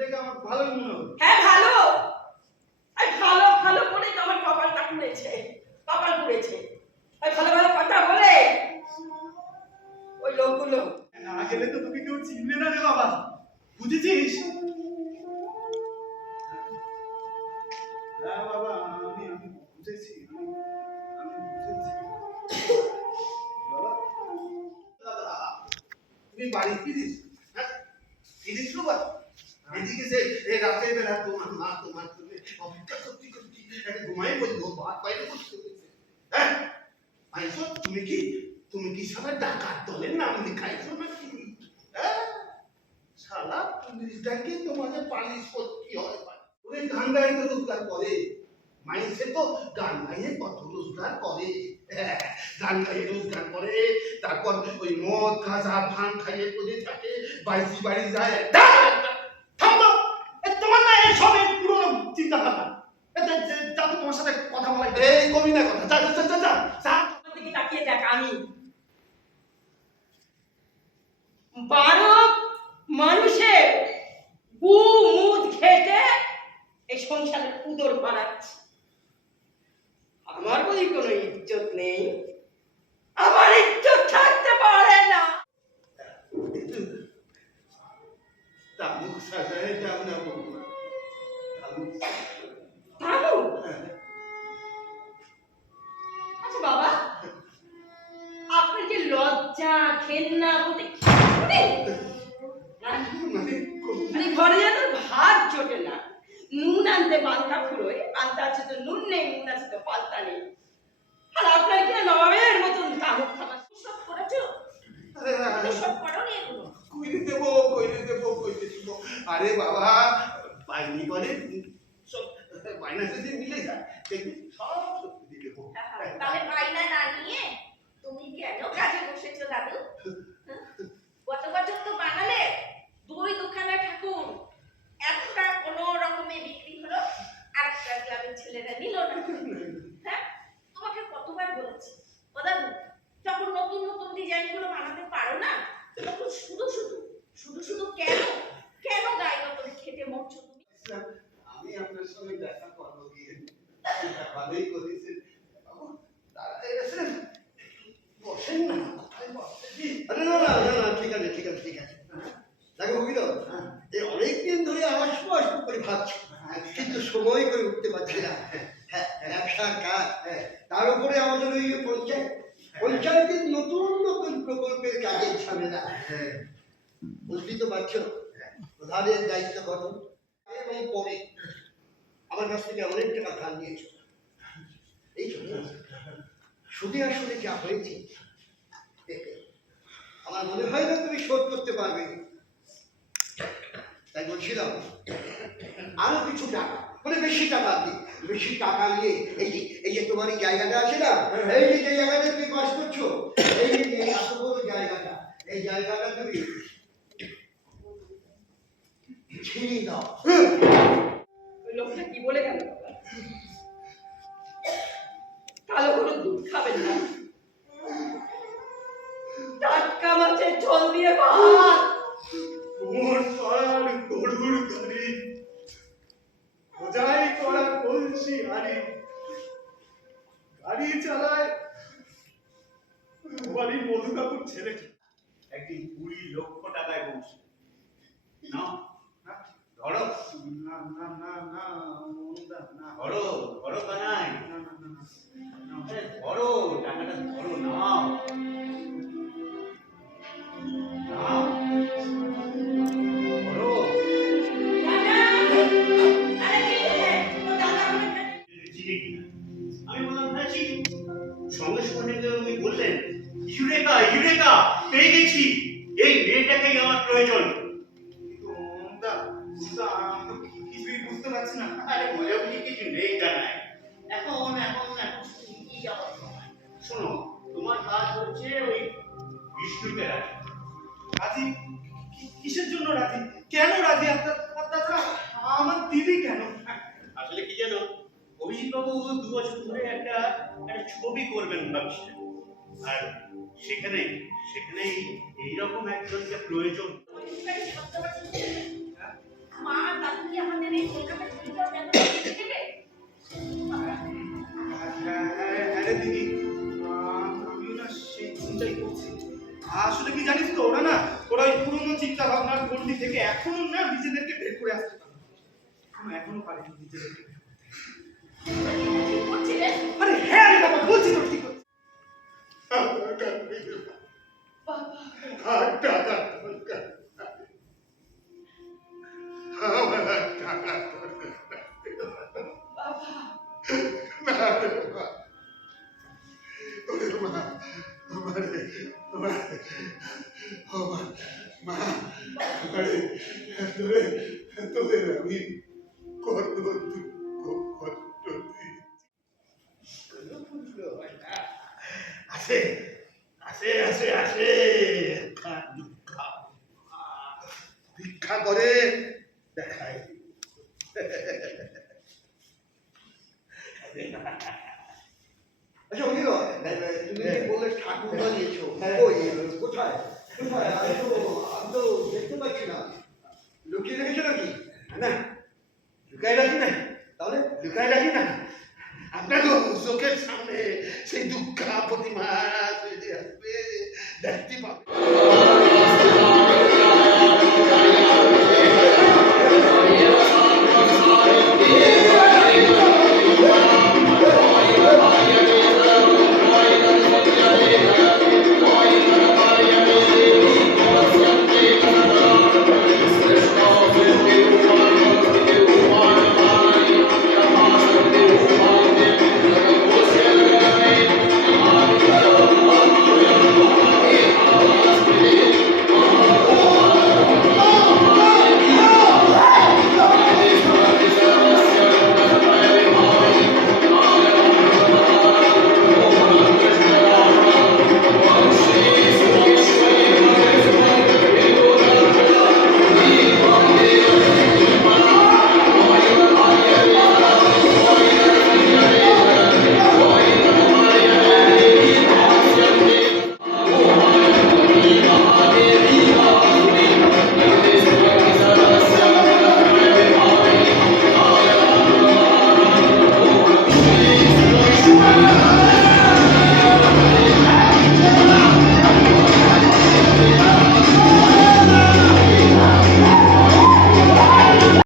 দেখে আমার ভালোই মনে হলো। হ্যাঁ ভালো, আর ভালো ভালো বলেই তো আমার কপালটা পুড়েছে, কপাল পুড়েছে। ওই ভালো ভালো কথা বলে ওই লোকগুলো না গেলে তো তোকে কেউ চিনবে না রে বাবা, বুঝেছিস? হ্যাঁ বাবা, আমি বুঝেছি, আমি বুঝেছি বাবা। তুমি বাড়ি ফিরিস? হ্যাঁ ফিরিস তো বাবা। এদিকে যে রাতে বেলা তোমার মা তোমার জন্য অপেক্ষা করতে করতে একটা ঘুমাই বলবো, ভাত বাইরে বসতে হয়েছে। হ্যাঁ আইসো, তুমি কি সবাই ডাকাত দলের নাম লিখাইছো নাকি? হ্যাঁ শালা পুলিশটাকে তোমাদের পালিশ করতে হয়। ওই গান গাইতে রোজগার করে, মাইসে তো গান গাইয়ে কত রোজগার করে। হ্যাঁ গান গাইয়ে রোজগার করে, তারপর ওই মদ গাঁজা ভাঙ খাইয়ে করে থাকে, বাইশি বাড়ি যায়। থামো, তোমার না এসবের পুরনো চিন্তা ভাবনা। যাবো তোমার সাথে কথা বলাই, এই কবি না কথা, যা যা যা যা যা। দিকে তাকিয়ে দেখ, আমি 12 মানুষের মুদ খেটে এই সংসারে উদর বাড়াচ্ছি। আমার বলি কোনো ইজ্জত নেই, আমার ইজ্জত থাকতে পারে না। তামুক সাজায় যাও না বৌমা, তামুক। আচ্ছা বাবা, আপনার যে লজ্জা ঘেন্না বলতে মানে ঘরে যেন ভাত জোটে না, নুন আনতে পান্তা ফুরোয়, পান্তা আছে তো নুন নেই, নুন আছে তো পান্তা নেই। আর আপনার কি নবাবের মতন তামুক খাবার সব করেছো? সব করো নি এগুলো? কইরে দেবো। আরে বাবা বাইনি করে সব, বাইনা যদি মিলে যায় দেখবি সব সত্যি দিয়ে দেবো। তাহলে বাইনা না নিয়ে তুমি কেন কাজে বসেছো দাদু? গত বছর তো বানালে দুই দুখানা ঠাকুর, একটা কোনো রকমে বিক্রি হলো, আরেকটা গ্রামের ছেলেরা নিল না। হ্যাঁ তোমাকে কতবার বলেছি ও দাদু, যখন নতুন নতুন ডিজাইন গুলো বানাতে পারো না, তখন শুধু কেন গায়ে গতরে খেটে মরছো তুমি? আমি আপনার সঙ্গে দেখা করবো গিয়ে, ভালোই করেছেন বাবু, তাড়াতাড়ি আসেন, বসেন না, কোথায় বসেছি? আরে না ঠিক আছে দেখো বুঝলো, এই অনেকদিন ধরে আসবো করে ভাবছি, কিন্তু সময় করে উঠতে পারছি না। হ্যাঁ ব্যবসার কাজ, তার উপরে আমাদের ওই পঞ্চায়েতের নতুন প্রকল্পের কাজের ঝামেলা। বুঝলি তো পারছো, প্রধানের দায়িত্ব কত, এবং পরে আমার কাছ থেকে অনেক টাকা ধার নিয়েছ। এই জন্য সুদে আসলে যা হয়েছে আমার মনে হয় না তুমি শোধ করতে পারবে। তাই বলছিলাম আরো কিছু টাকা, মানে বেশি টাকা নিয়ে এই যে তোমার এই জায়গাটা আছে না, এই যে জায়গাটা তুমি বাস করছো, এই যে এত বড় জায়গাটা, এই জায়গাটা তুমি ছিনিয়ে দাও। ওই লোকটা কি বলে গেল বাবা? কালো কোনো দুধ খাবেন না, টাটকা মাছের ঝোল দিয়ে ভাত। মোর পাড়ার গরুর গাড়ি, বোঝাই করা কলসি হাড়ি, গাড়ি চালায় বাড়ির মধু কাকুর ছেলেটি। একদিন 20 লক্ষ টাকায় বসে না ধরো না ধরো কানাই, ধরো টাকাটা, ধরো নাও ধরো। আমি বললাম না জি, সঙ্গে সঙ্গে উনি বললেন ইউরেকা পেয়ে গেছি, এই মেয়েটাকেই আমার প্রয়োজন। কিছুই বুঝতে পারছি না। আরে বোঝাবুঝি কিছু নেই জানাই, এখন কি যাওয়ার সময়। শোনো, তোমার কাজ হচ্ছে ওই বিষ্ণুকে রাজি। কিসের জন্য রাজি? কেন রাজি? আপনার আমার দিদি কেন? আসলে কি জানো, অভিজিৎ বাবু 2 বছর ধরে একটা ছবি করবেন ভাবছেন, আর সেখানে এইরকম একজনকে প্রয়োজন। মা দাদু কি আমাদের এই কলকাতা ছুটিটা কেন দিয়ে দেবে? হ্যাঁ রে দিদি, আমিও না সেই চিন্তাই করছি। আসলে কি জানিস তো, ওরা ওই পুরোনো চিন্তা ভাবনার গণ্ডি থেকে এখনো না নিজেদেরকে বের করে আসতে পারে, এখনো পারেনি নিজেদেরকে বের করতে। ঠিক করছিলে? আরে হ্যাঁ রে বাবা, বলছি তো ঠিক হচ্ছে। আমি কত দুঃখ কষ্ট আসে আসে আসে আসে ভিক্ষা করে দেখায়। আচ্ছা অভির, তুমি যে বললে ঠাকুর বানিয়েছো, ওই কোথায় কোথায়? আমি তো দেখতে পাচ্ছি না। লুকিয়ে রেখেছো নাকি? না লুকাই রাখি না, তাহলে লুকাই রাখি না, আপনাকে চোখের সামনে সেই দুঃখা প্রতিমা তৈরি আসবে, দেখতে পাবে।